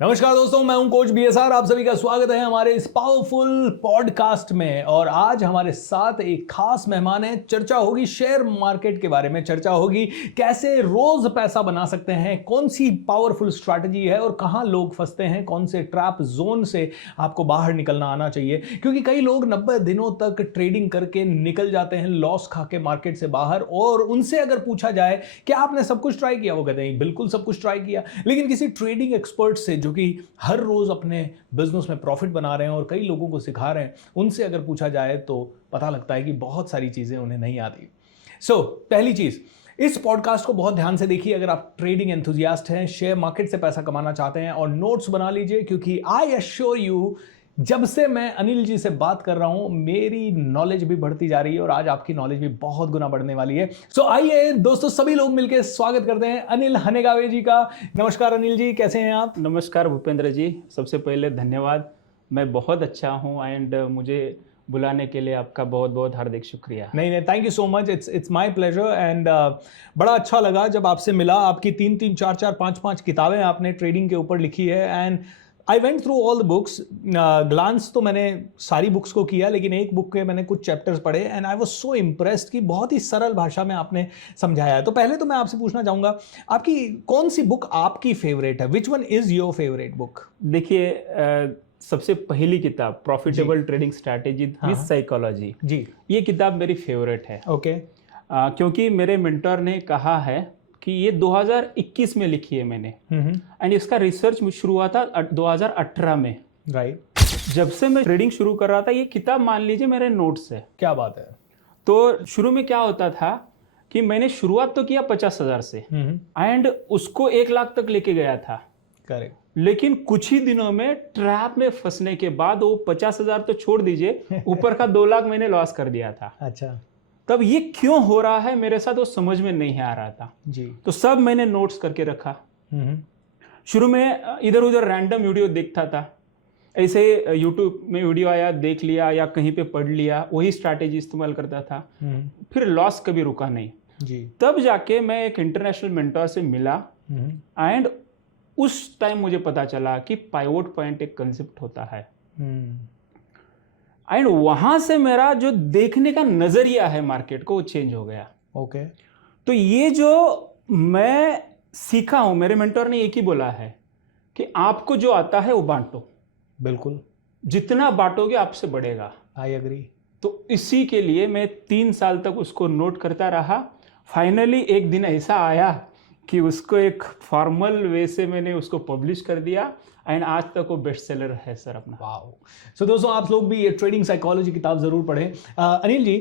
नमस्कार दोस्तों, मैं हूं कोच बीएसआर। आप सभी का स्वागत है हमारे इस पावरफुल पॉडकास्ट में। और आज हमारे साथ एक खास मेहमान है। चर्चा होगी शेयर मार्केट के बारे में, चर्चा होगी कैसे रोज पैसा बना सकते हैं, कौन सी पावरफुल स्ट्रैटेजी है और कहां लोग फंसते हैं, कौन से ट्रैप जोन से आपको बाहर निकलना आना चाहिए। क्योंकि कई लोग 90 दिनों तक ट्रेडिंग करके निकल जाते हैं लॉस खा के मार्केट से बाहर, और उनसे अगर पूछा जाए कि आपने सब कुछ ट्राई किया, वो कहते हैं बिल्कुल सब कुछ ट्राई किया। लेकिन किसी ट्रेडिंग एक्सपर्ट से जो कि हर रोज अपने बिजनेस में प्रॉफिट बना रहे हैं और कई लोगों को सिखा रहे हैं, उनसे अगर पूछा जाए तो पता लगता है कि बहुत सारी चीजें उन्हें नहीं आती। पहली चीज, इस पॉडकास्ट को बहुत ध्यान से देखिए। अगर आप ट्रेडिंग एंथुजियास्ट हैं, शेयर मार्केट से पैसा कमाना चाहते हैं, और नोट्स बना लीजिए, क्योंकि आई एश्योर यू, जब से मैं अनिल जी से बात कर रहा हूं मेरी नॉलेज भी बढ़ती जा रही है और आज आपकी नॉलेज भी बहुत गुना बढ़ने वाली है। आइए दोस्तों, सभी लोग मिलकर स्वागत करते हैं अनिल हनेगावे जी का। नमस्कार अनिल जी, कैसे हैं आप? नमस्कार भूपेंद्र जी, सबसे पहले धन्यवाद। मैं बहुत अच्छा हूं एंड मुझे बुलाने के लिए आपका बहुत बहुत हार्दिक शुक्रिया। नहीं, thank you so much. It's my pleasure. And बड़ा अच्छा लगा जब आपसे मिला। आपकी 3-3, 4-4, 5-5 किताबें आपने ट्रेडिंग के ऊपर लिखी है। And I went through all the books. Glance तो मैंने सारी बुक्स को किया, लेकिन एक बुक के मैंने कुछ चैप्टर्स पढ़े and I was so impressed कि बहुत ही सरल भाषा में आपने समझाया है। तो पहले तो मैं आपसे पूछना चाहूँगा, आपकी कौन सी बुक आपकी फेवरेट है? Which one is your favourite book? देखिए, सबसे पहली किताब profitable trading strategy with psychology जी, ये किताब मेरी फेवरेट है। ओके। क्योंकि मेरे मेंटर ने कहा है कि ये 2021 में लिखी है मैंने, एंड इसका रिसर्च शुरू हुआ था 2018 में। राइट। जब से मैं ट्रेडिंग शुरू कर रहा था, ये किताब मान लीजिए मेरे नोट्स है। क्या बात है। तो शुरू में क्या होता था कि मैंने शुरुआत तो किया 50,000 से एंड उसको 1 लाख तक लेके गया था। करेक्ट। लेकिन कुछ ही दिनों में ट्रैप में फंसने के बाद वो 50,000 तो छोड़ दीजिए, ऊपर का 2 लाख मैंने लॉस कर दिया था। अच्छा। तब ये क्यों हो रहा है मेरे साथ, वो समझ में नहीं आ रहा था जी। तो सब मैंने नोट्स करके रखा। शुरू में इधर उधर रैंडम वीडियो देखता था, ऐसे यूट्यूब में वीडियो आया देख लिया या कहीं पे पढ़ लिया, वही स्ट्रैटेजी इस्तेमाल करता था। फिर लॉस कभी रुका नहीं जी। तब जाके मैं एक इंटरनेशनल मेंटर से मिला एंड उस टाइम मुझे पता चला कि पाइवोट पॉइंट एक कंसेप्ट होता है। एंड वहां से मेरा जो देखने का नजरिया है मार्केट को, वो चेंज हो गया। ओके। तो ये जो मैं सीखा हूं, मेरे मेंटर ने एक ही बोला है कि आपको जो आता है वो बांटो। बिल्कुल। जितना बांटोगे आपसे बढ़ेगा। I agree. तो इसी के लिए मैं 3 साल तक उसको नोट करता रहा। फाइनली एक दिन ऐसा आया कि उसको एक फॉर्मल वे से मैंने उसको पब्लिश कर दिया एंड आज तक वो बेस्ट सेलर है सर अपना। वाओ। दोस्तों, आप लोग भी ये ट्रेडिंग साइकोलॉजी किताब जरूर पढ़ें। अनिल जी,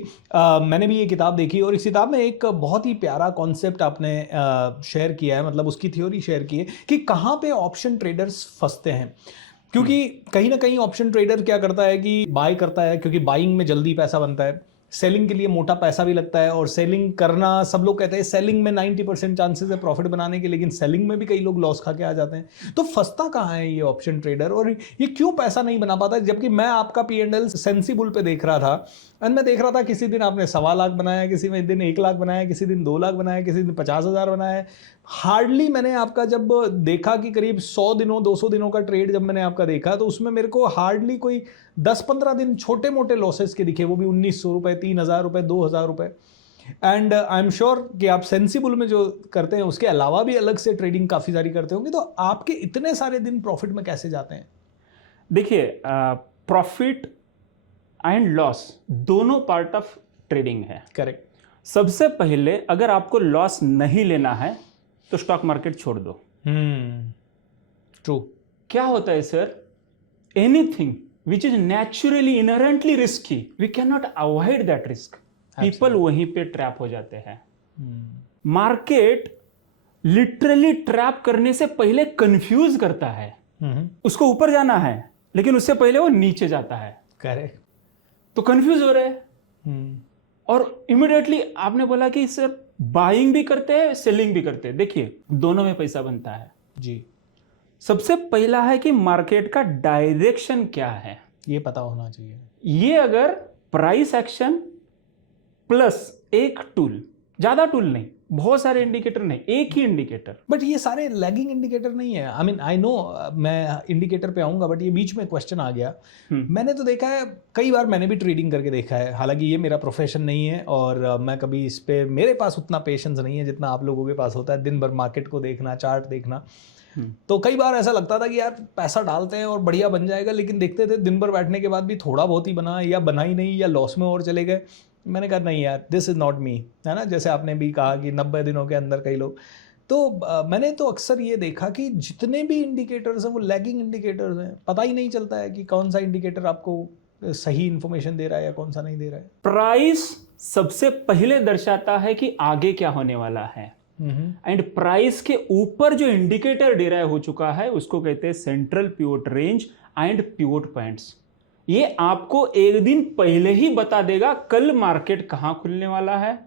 मैंने भी ये किताब देखी और इस किताब में एक बहुत ही प्यारा कॉन्सेप्ट आपने शेयर किया है, मतलब उसकी थ्योरी शेयर की है कि कहाँ पे ऑप्शन ट्रेडर्स फंसते हैं। क्योंकि कहीं ना कहीं ऑप्शन ट्रेडर क्या करता है कि बाय करता है, क्योंकि बाइंग में जल्दी पैसा बनता है, सेलिंग के लिए मोटा पैसा भी लगता है, और सेलिंग करना, सब लोग कहते हैं सेलिंग में 90% चांसेस है प्रॉफिट बनाने के, लेकिन सेलिंग में भी कई लोग लॉस खा के आ जाते हैं। तो फंसता कहाँ है ये ऑप्शन ट्रेडर, और ये क्यों पैसा नहीं बना पाता? जबकि मैं आपका P&L सेंसिबल पे देख रहा था और मैं देख रहा था किसी दिन आपने 1.25 लाख बनाया, किसी में दिन 1 लाख बनाया, किसी दिन 2 लाख बनाया, किसी दिन 50,000 बनाया। हार्डली मैंने आपका जब देखा कि करीब 100 दिनों 200 दिनों का ट्रेड जब मैंने आपका देखा, तो उसमें मेरे को हार्डली कोई 10-15 दिन छोटे मोटे लॉसेस के दिखे, वो भी 1,900 रुपए, 3,000 रुपए, 2,000 रुपए। एंड आई एम श्योर कि आप सेंसिबल में जो करते हैं उसके अलावा भी अलग से ट्रेडिंग काफ़ी सारी करते होंगे। तो आपके इतने सारे दिन प्रॉफिट में कैसे जाते हैं? देखिए, प्रॉफिट एंड लॉस दोनों पार्ट ऑफ ट्रेडिंग है। करेक्ट। सबसे पहले अगर आपको लॉस नहीं लेना है तो स्टॉक मार्केट छोड़ दो। ट्रू। क्या होता है sir, anything which is naturally inherently risky, we can not avoid that risk. People वहीं पे ट्रैप हो जाते हैं। मार्केट लिटरली ट्रैप करने से पहले कंफ्यूज करता है। उसको ऊपर जाना है लेकिन उससे पहले वो नीचे जाता है। करेक्ट। तो कंफ्यूज हो रहे हैं और इमीडिएटली आपने बोला कि सर बाइंग भी करते हैं सेलिंग भी करते हैं। देखिए, दोनों में पैसा बनता है जी। सबसे पहला है कि मार्केट का डायरेक्शन क्या है, ये पता होना चाहिए। ये अगर प्राइस एक्शन प्लस एक टूल, ज्यादा टूल नहीं, बहुत सारे इंडिकेटर नहीं, एक ही इंडिकेटर। बट ये सारे लैगिंग इंडिकेटर नहीं है। आई मीन आई नो, मैं इंडिकेटर पे आऊंगा, बट ये बीच में क्वेश्चन आ गया। मैंने तो देखा है कई बार, मैंने भी ट्रेडिंग करके देखा है, हालांकि ये मेरा प्रोफेशन नहीं है और मैं कभी इस पे, मेरे पास उतना पेशेंस नहीं है जितना आप लोगों के पास होता है, दिन भर मार्केट को देखना, चार्ट देखना। तो कई बार ऐसा लगता था कि यार पैसा डालते हैं और बढ़िया बन जाएगा, लेकिन देखते थे दिन भर बैठने के बाद भी थोड़ा बहुत ही बना, या बना ही नहीं, या लॉस में और चले गए। मैंने कहा नहीं यार, दिस इज़ नॉट मी, है ना। जैसे आपने भी कहा कि 90 दिनों के अंदर कई लोग, तो मैंने तो अक्सर ये देखा कि जितने भी इंडिकेटर्स हैं वो लैगिंग इंडिकेटर्स हैं। पता ही नहीं चलता है कि कौन सा इंडिकेटर आपको सही इन्फॉर्मेशन दे रहा है या कौन सा नहीं दे रहा है। प्राइस सबसे पहले दर्शाता है कि आगे क्या होने वाला है, एंड प्राइस के ऊपर जो इंडिकेटर डिराइव हो चुका है उसको कहते हैं central pivot range and pivot points. ये आपको एक दिन पहले ही बता देगा कल मार्केट कहां खुलने वाला है,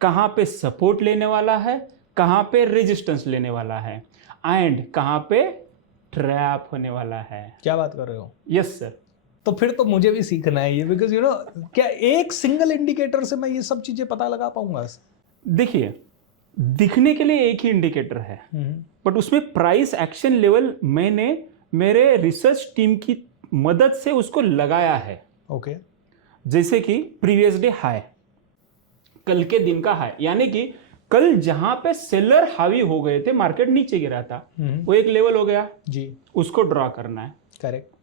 कहां पे सपोर्ट लेने वाला है, कहां पे रेजिस्टेंस लेने वाला है, एंड कहां पे ट्रैप होने वाला है। क्या बात कर रहे हो? Yes sir. तो फिर तो मुझे भी सीखना है ये, बिकॉज यू नो, क्या एक सिंगल इंडिकेटर से मैं ये सब चीजें पता लगा पाऊंगा? देखिए, दिखने के लिए एक ही इंडिकेटर है, बट उसमें प्राइस एक्शन लेवल मैंने मेरे रिसर्च टीम की मदद से उसको लगाया है। ओके। जैसे कि प्रीवियस डे हाई, कल के दिन का हाई, यानी कि कल जहां पे सेलर हावी हो गए थे, मार्केट नीचे गिरा था, वो एक लेवल हो गया जी, उसको ड्रॉ करना है। करेक्ट।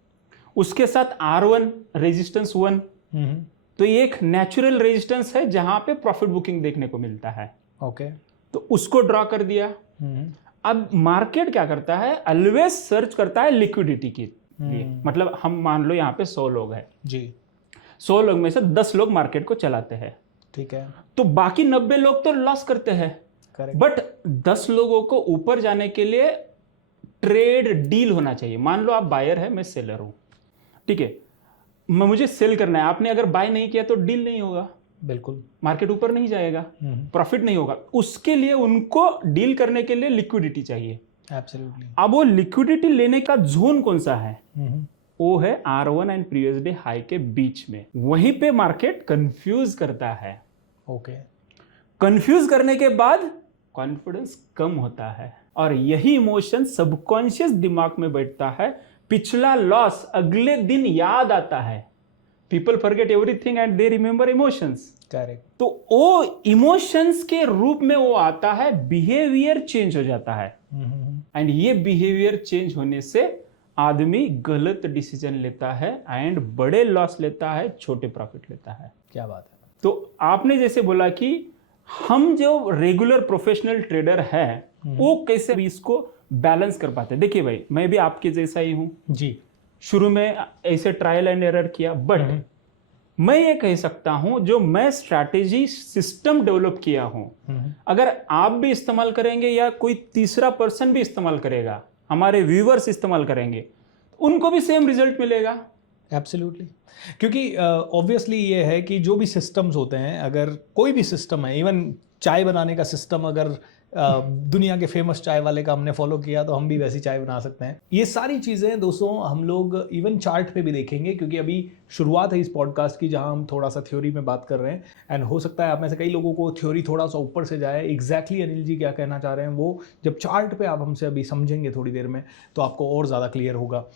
उसके साथ R1 रेजिस्टेंस 1, तो ये एक नेचुरल रेजिस्टेंस है जहां पे प्रॉफिट बुकिंग देखने को मिलता है। ओके। तो उसको ड्रॉ कर दिया। अब मार्केट क्या करता है, ऑलवेज सर्च करता है लिक्विडिटी के लिए। मतलब हम मान लो यहाँ पे 100 लोग हैं जी, 100 लोग में से 10 लोग मार्केट को चलाते हैं, ठीक है, तो बाकी 90 लोग तो लॉस करते हैं। करेक्ट। बट 10 लोगों को ऊपर जाने के लिए ट्रेड डील होना चाहिए। मान लो आप बायर है, मैं सेलर हूं, ठीक है, मुझे सेल करना है, आपने अगर बाय नहीं किया तो डील नहीं होगा, बिल्कुल, मार्केट ऊपर नहीं जाएगा, प्रॉफिट नहीं होगा। उसके लिए उनको डील करने के लिए लिक्विडिटी चाहिए। एब्सोल्युटली। अब वो लिक्विडिटी लेने का जोन कौन सा है? वो है R1 and previous day high के बीच में। वहीं पे मार्केट कंफ्यूज करता है। ओके। कंफ्यूज करने के बाद कॉन्फिडेंस कम होता है, और यही इमोशन सबकॉन्शियस दिमाग में बैठता है। पिछला लॉस अगले दिन याद आता है। People forget everything and they remember emotions. Correct. तो वो इमोशंस के रूप में वो आता है, बिहेवियर चेंज हो जाता है, एंड ये बिहेवियर चेंज होने से आदमी गलत डिसीजन लेता है एंड बड़े लॉस लेता है, छोटे प्रॉफिट लेता है। क्या बात है। तो आपने जैसे बोला कि हम जो रेगुलर प्रोफेशनल ट्रेडर है वो कैसे भी इसको बैलेंस कर पाते हैं। देखिए भाई, मैं भी आपके जैसा ही हूं जी। शुरू में ऐसे ट्रायल एंड एरर किया, बट मैं ये कह सकता हूं जो मैं स्ट्रैटेजी सिस्टम डेवलप किया हूं, अगर आप भी इस्तेमाल करेंगे या कोई तीसरा पर्सन भी इस्तेमाल करेगा, हमारे व्यूअर्स इस्तेमाल करेंगे, उनको भी सेम रिजल्ट मिलेगा। एब्सोल्युटली। क्योंकि ऑब्वियसली ये है कि जो भी सिस्टम्स होते हैं, अगर कोई भी सिस्टम है, इवन चाय बनाने का सिस्टम, अगर दुनिया के फेमस चाय वाले का हमने फॉलो किया तो हम भी वैसी चाय बना सकते हैं। ये सारी चीज़ें दोस्तों हम लोग इवन चार्ट पे भी देखेंगे, क्योंकि अभी शुरुआत है इस पॉडकास्ट की जहां हम थोड़ा सा थ्योरी में बात कर रहे हैं, एंड हो सकता है आप में से कई लोगों को थ्योरी थोड़ा सा ऊपर से जाए। एग्जैक्टली अनिल जी क्या कहना चाह रहे हैं वो जब चार्ट पे आप हमसे अभी समझेंगे थोड़ी देर में, तो आपको और ज़्यादा क्लियर होगा।